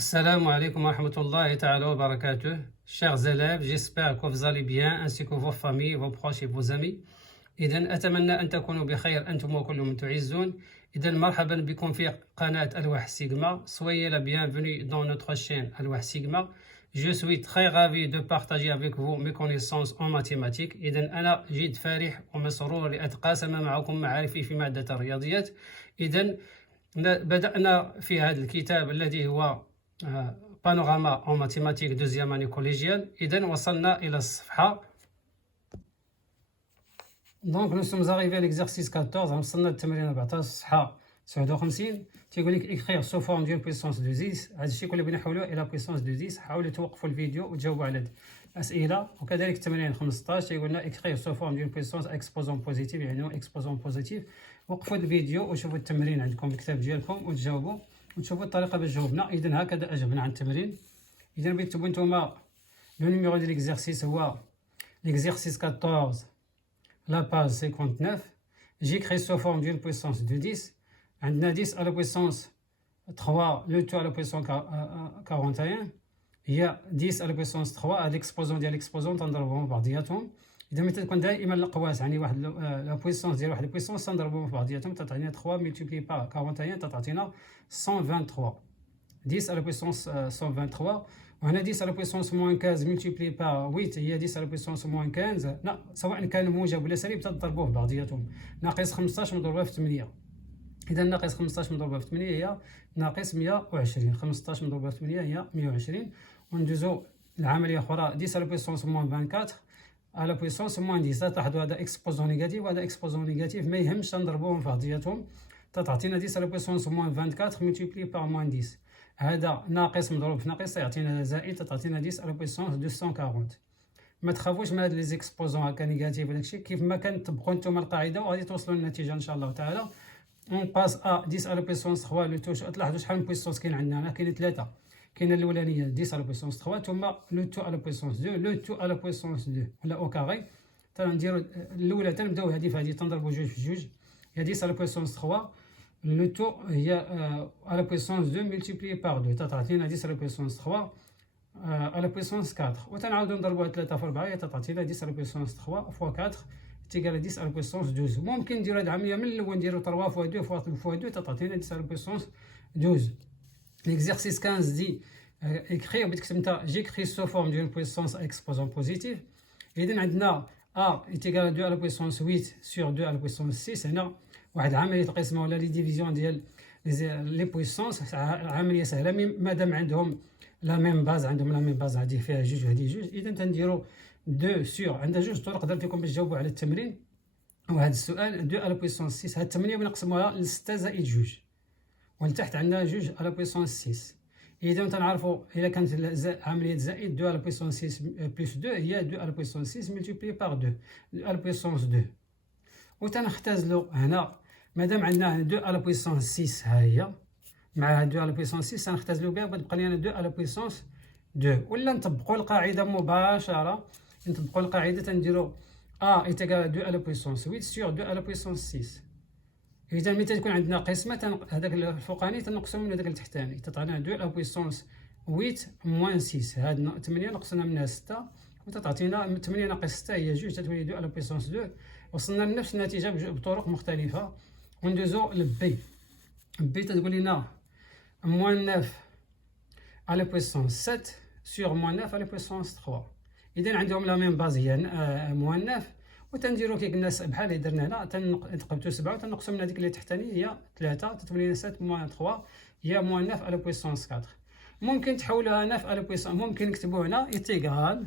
Assalamu alaikum wa rahmatullahi ta'ala wa barakatuh. Chers élèves, j'espère que vous allez bien ainsi que vos familles, vos proches et vos amis. إذن أتمنى أن تكونوا بخير أنتم وكل من تعزون. إذن مرحبا بكم في قناة الواح سيغما. Soyez la bienvenue dans notre chaîne الواح سيغما. Je suis très ravi de partager avec vous mes connaissances en mathématiques. إذن أنا جد فرح ومسرور لأتقاسم معكم معارفي في مادة الرياضيات. إذن بدأنا في هذا الكتاب الذي هو بانوراما en mathématiques deuxième année collégiale. إذن وصلنا إلى الصفحة. Donc nous sommes arrivés à l'exercice 14. وصلنا للتمرين 14 الصفحة 59. تيقول لك écrire sous forme d'une puissance de 10. هذا الشيء كله بنحولوه إلى puissance de 10. حاولوا توقفوا الفيديو وتجاوبوا على الأسئلة. وكذلك التمرين 15 تيقول لنا écrire sous forme d'une puissance exposant positive يعني exposant positive. وقفوا الفيديو وشوفوا التمرين عندكم في الكتاب ديالكم وتجاوبوا وتشوفوا الطريقة باش جاوبنا. إذن هكذا أجبنا عن التمرين. إذن بكتبوا نتوما لو نيميرو ديال l'exercice هو l'exercice 14 la page 59. J'écris sous forme d'une puissance de 10. عندنا 10 à la puissance 3 le tout à la puissance 41 هي 10 à la puissance 3 هاد l'exposant ديال l'exposant تنضربهم بعضياتهم. إذا ملي تكون دائما الأقواس يعني واحد لا بويسونس ديال واحد البويسونس تنضربهم في بعضياتهم تعطينا 3 ملتيبلي بار 41 تعطينا 123. 10 à la puissance 123 وهنا 10 à la puissance moins 15 multiplié par 8 هي 10 à la puissance moins 15. لا سواء كان موجب ولا سالب تضربوه في بعضياتهم. ناقص 15 مضروبة في 8. إذا ناقص 15 مضروبة في 8 هي ناقص 120. 15 مضروبة في 8 هي 120. وندوزو العملية أخرى 10 à la puissance moins 24 à la puissance moins 10. تلاحظوا هذا اكسبوزون نيجاتيف وهذا اكسبوزون نيجاتيف ما يهمش تنضربوهم في بعضياتهم. تعطينا 10 à la puissance moins 24 multiplié par moins 10. هذا ناقص مضروب في ناقص يعطينا زائد تعطينا 10 à la puissance 240. ما تخافوش من هاد لي زيكسبوزون هكا نيجاتيف ولا داكشي كيف ما كنطبقوا نتوما القاعده وغادي توصلوا للنتيجه ان شاء الله تعالى. اون باس ا 10 à la puissance 3 لو تو. تلاحظوا شحال من بويسونس كاين عندنا هنا. كاينين ثلاثه. كاينه الاولانيه 10 à la puissance 3 ثم لو تو à la puissance 2 لو تو à la puissance 2 ولا او كاري. تنديروا الاولى تنبداو هذه فهذه تنضربوا جوج في جوج هي 10 à la puissance 3 le taux هي à la puissance 2 multiplié par 2 تعطينا 10 à la puissance 3 à la puissance 4 وتنعاودوا نضربوها 3 في 4 هي تعطينا 10 à la puissance 3 fois 4 تيقال 10 à la puissance 12. ممكن نديروا هذه العمليه من الاول نديروا 3 fois 2 fois 2 تعطينا 10 à la puissance 12. l'exercice 15 dit écrire بتكتب انت j'écris sous forme d'une puissance exposant positive. اذا عندنا a est égal à 2 à la puissance 8 sur 2 à la puissance 6. هنا واحد عمليه القسمه ولا لي ديفيزيون ديال لي بويسونس عمليه سهله مادام عندهم لا ميم باز. عندهم لا ميم باز هذه فيها جوج وهذه جوج. اذا تنديروا 2 سور عندها جوج طرق درت لكم باش تجاوبوا على التمرين وهذا السؤال 2 على بويسونس 6. هاد 8 بنقسموها ل 6 زائد جوج ولتحت عندنا جوج على بويسونس 6. اذا تنعرفوا الا كانت عمليه زائد 2 على بويسونس 6 بلس 2 هي 2 على بويسونس 6 ملتيبلي بار 2 على بويسونس 2. وتنختزلوا هنا مادام عندنا 2 على بويسونس 6 ها هي مع 2 على بويسونس 6 تنختزلوا بها وتبقى لنا 2 على بويسونس 2. ولا نطبقوا القاعده مباشره. نطبقوا القاعده تنديروا ا ايتيغال 2 على بويسونس 8 سور 2 على بويسونس 6. اذا ملي تكون عندنا قسمه هذاك الفوقاني تنقسم من هذاك التحتاني تعطينا 2 على بويسونس 8 موان 6. هاد 8 نقصنا منها 6 وتعطينا 8 ناقص 6 هي 2 تتولي 2 على بويسونس 2. وصلنا لنفس النتيجه بطرق مختلفه. وندوزو لبي. بي تقول لنا موان 9 على بويسونس 7 سور موان 9 على بويسونس 3. اذا عندهم لا ميم باز هي موان 9 وتنديروا كي قلنا بحال اللي درنا هنا تنقبتوا 7 وتنقصوا من هذيك اللي تحتاني هي 3 تتولي لنا 7 موان 3 هي موان 9 على بويسونس 4. ممكن تحولوها 9 على بويسونس ممكن نكتبوا هنا ايتيغال.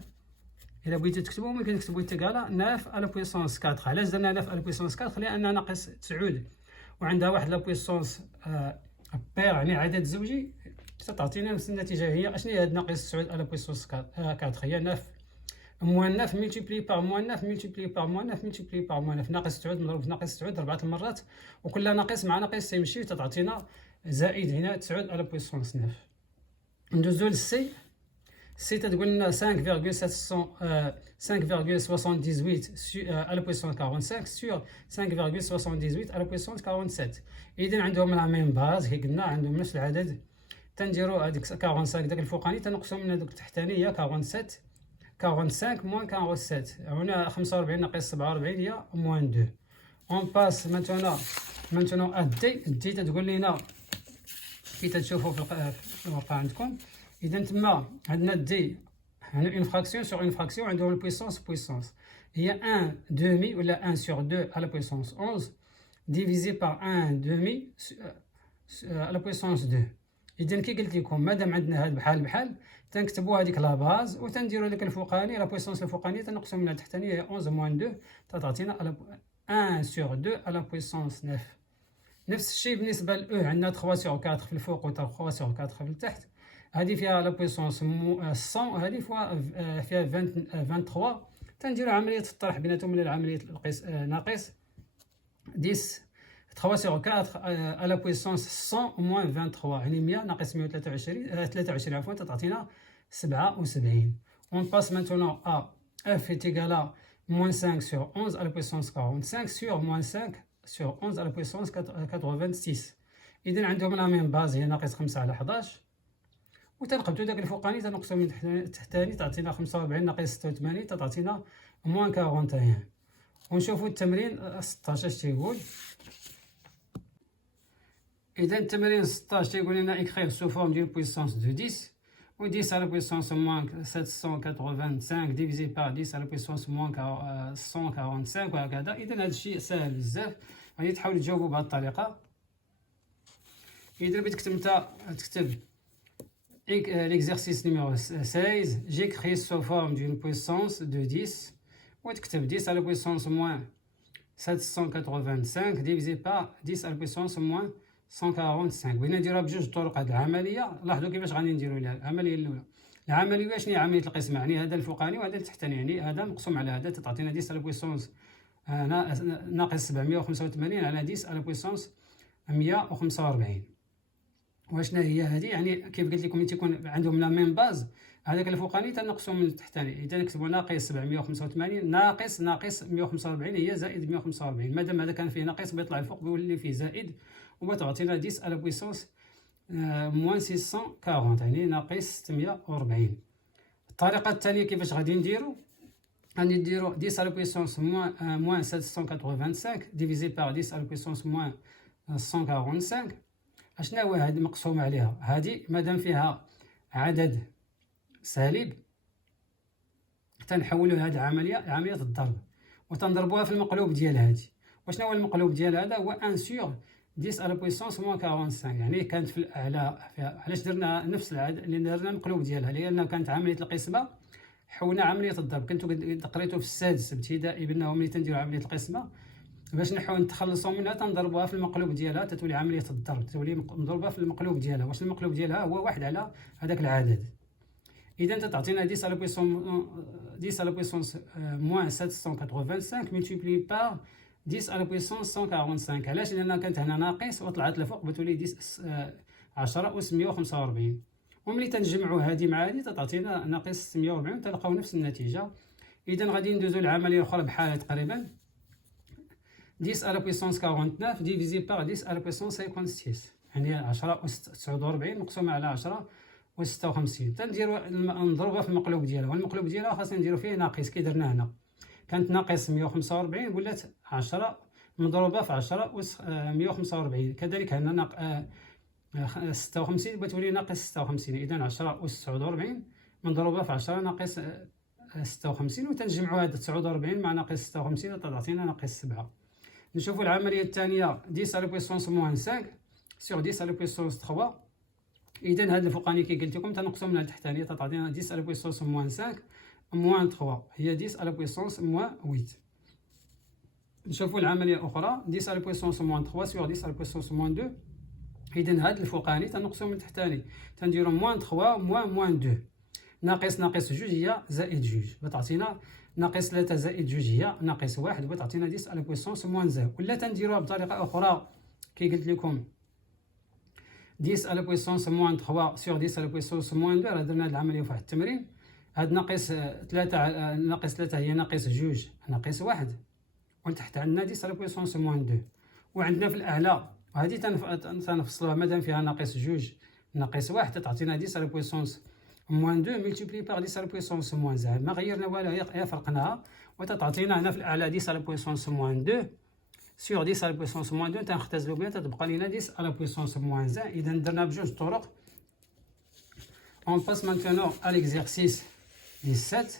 إلا بغيتو تكتبوا ممكن نكتبوا ايتيغال 9 على بويسونس 4. علاش درنا 9 على بويسونس 4 لأنها ناقص 9 وعندها واحد لا بويسونس بير يعني عدد زوجي تعطينا نفس النتيجه. هي اشنو هي هاد ناقص 9 على بويسونس 4 هي 9 موان 9 ملتيبلي بار موان 9 ملتيبلي بار موان 9 ملتيبلي بار موان 9. ناقص 9 مضروب في ناقص 9 4 المرات وكل ناقص مع ناقص تيمشي تعطينا زائد هنا 9 على بويسونس 9. ندوزو للسي. سي تقول لنا 5,78 à la puissance 45 sur 5,78 à la puissance 47. إذا عندهم لا ميم باز كي قلنا عندهم نفس العدد تنديرو هذيك 45 داك الفوقاني تنقصو من هذوك التحتاني هي 47 45 موان 47 هنا 45 ناقص 47 هي موان 2. اون باس maintenant الدي تتقول لنا كي تتشوفوا في الورقه عندكم. اذا تما عندنا الدي هنا اون فراكسيون سور اون فراكسيون عندهم البويسونس هي 1 demi ولا 1 sur 2 à la puissance 11 divisé par 1 demi à la puissance 2. اذا كي قلت لكم مادام عندنا هاد بحال تنكتبوا هذيك لا باز وتنديروا داك الفوقاني لا بويسونس الفوقانيه تنقصوا منها التحتانيه هي 11 موان 2 تعطينا 1 sur 2 à la puissance 9. نفس الشيء بالنسبه ل او عندنا 3 sur 4 في الفوق و 3 sur 4 في التحت. هذه فيها لا بويسونس 100 هذه فيها 23 تنديروا عمليه الطرح بيناتهم من العمليه ناقص 10 3 sur 4 à la puissance 100 moins 23 يعني 100 ناقص 123 عفوا تعطينا 77. On passe maintenant à f est égal à moins 5 sur 11 à la puissance 45 sur moins 5 sur 11 à la puissance 86. إذا عندهم لا ميم باز هي ناقص 5 على 11 وتنقبتو داك الفوقاني تنقصو من التحتاني تعطينا 45 ناقص 86 تعطينا موان 41. ونشوفو التمرين 16 اش تيقول. إذا التمرين 16 تيقول لنا إكخيغ سو فورم ديال بويسونس دو 10 و 10 على بويسونس موان 785 ديفيزي بار 10 على بويسونس موان 145 وهكذا. إذا هذا الشيء ساهل بزاف غادي تحاولوا تجاوبوا بهذه الطريقة. إذا بغيت تكتب l'exercice numéro 16 j'écris sous forme d'une puissance de 10 وتكتب 10 à la puissance moins 785 divisé par 10 à la puissance moins 145. بغينا نديروها بجوج طرق هذه العمليه. لاحظوا كيفاش غادي نديروا لها العمليه الاولى. العمليه شنو هي عمليه القسمه؟ يعني هذا الفوقاني وهذا التحتاني يعني هذا مقسوم على هذا تعطينا 10 على بويسونس ناقص 785 على 10 على بويسونس 145. وشنا هي هذه؟ يعني كيف قلت لكم تيكون عندهم لا ميم باز هذاك الفوقاني تنقصوا من التحتاني. اذا نكتبوا ناقص 785 ناقص 145 هي زائد 145. مادام هذا كان فيه ناقص بيطلع الفوق بيولي فيه زائد وبتعطينا 10 على بويسونس موان 640 يعني ناقص 640. الطريقه الثانيه كيفاش غادي نديروا؟ غادي نديروا 10 على بويسونس موان 785 ديفيزي بار 10 على بويسونس موان 145. اشنا هو هذه مقسوم عليها؟ هذه مادام فيها عدد سالب تنحولوا هذه عمليه الضرب وتنضربوها في المقلوب ديال هذه. وشنا هو المقلوب ديال هذا؟ هو 1 سور 10 على بويسونس موان 45. يعني كانت في الاعلى علاش درنا نفس العدد اللي درنا المقلوب ديالها؟ لان كانت عمليه القسمه حولنا عمليه الضرب. كنتو قريتو في السادس ابتدائي بانه ملي تنديروا عمليه القسمه باش نحاول نتخلصوا منها تنضربوها في المقلوب ديالها تتولي عمليه الضرب تولي مضروبه في المقلوب ديالها. واش المقلوب ديالها؟ هو 1 على هذاك العدد. اذا تعطينا 10 على بويسونس موان 785 ملتيبلي بار 10 على بويسونس 145. علاش؟ لان كانت هنا ناقص وطلعت لفوق بتولي 10 أس 145. وملي تنجمعوا هذه مع هذه تعطينا ناقص 640 تلقاو نفس النتيجه. اذا غادي ندوزو للعمليه الاخرى بحالها تقريبا 10 على بويسونس 49 ديفيزي بار 10 على بويسونس 56 يعني 10 أس 49 مقسومه على 10 أس 56. تنديروا نضربها في المقلوب ديالها والمقلوب ديالها خاصنا نديروا فيه ناقص كي درنا هنا كانت ناقص 145 ولات 10 مضروبه في 10 أس 145. كذلك هنا 56 بتولي ناقص 56. اذا 10 أس 49 مضروبه في 10 ناقص 56 وتنجمعوا هذا 49 مع ناقص 56 تعطينا ناقص 7. نشوفوا العمليه الثانيه 10 على بويسونس موان 5 سور 10 على بويسونس 3. اذا هذا الفوقاني كي قلت لكم تنقصوا من التحتانيه تعطينا 10 على بويسونس موان 5 موان 3 هي 10 على بويسونس موان 8. نشوفوا العمليه الاخرى 10 على بويسونس موان 3 سور 10 على بويسونس موان 2. اذا هذا الفوقاني تنقصوا من التحتاني تنديروا موان 3 موان 2 ناقص 2 هي زائد 2 بتعطينا ناقص 3 زائد 2 هي ناقص 1 بتعطينا 10 على بويسونس موان 0. ولا تنديروها بطريقه اخرى كي قلت لكم 10 على بويسونس موان 3 سور 10 على بويسونس موان 2. درنا هذه العمليه في واحد التمرين. هاد ناقص 3 هي ناقص 2 ناقص 1 وتحت عندنا 10 على بويسونس موان 2. وعندنا في الاعلى وهذه تنفصلوها مادام فيها ناقص 2 ناقص 1 تعطينا 10 على بويسونس موان 2 ملتيبلي باغ 10 على بويسونس موان 1. ما غيرنا والو، هي فرقناها، وتعطينا هنا في الاعلى 10 على بويسونس موان 2 سور 10 على بويسونس موان 2 تنختزلو بها تتبقى لينا 10 على بويسونس موان 1. اذا درنا بجوج طرق. On passe maintenant à l'exercice 17.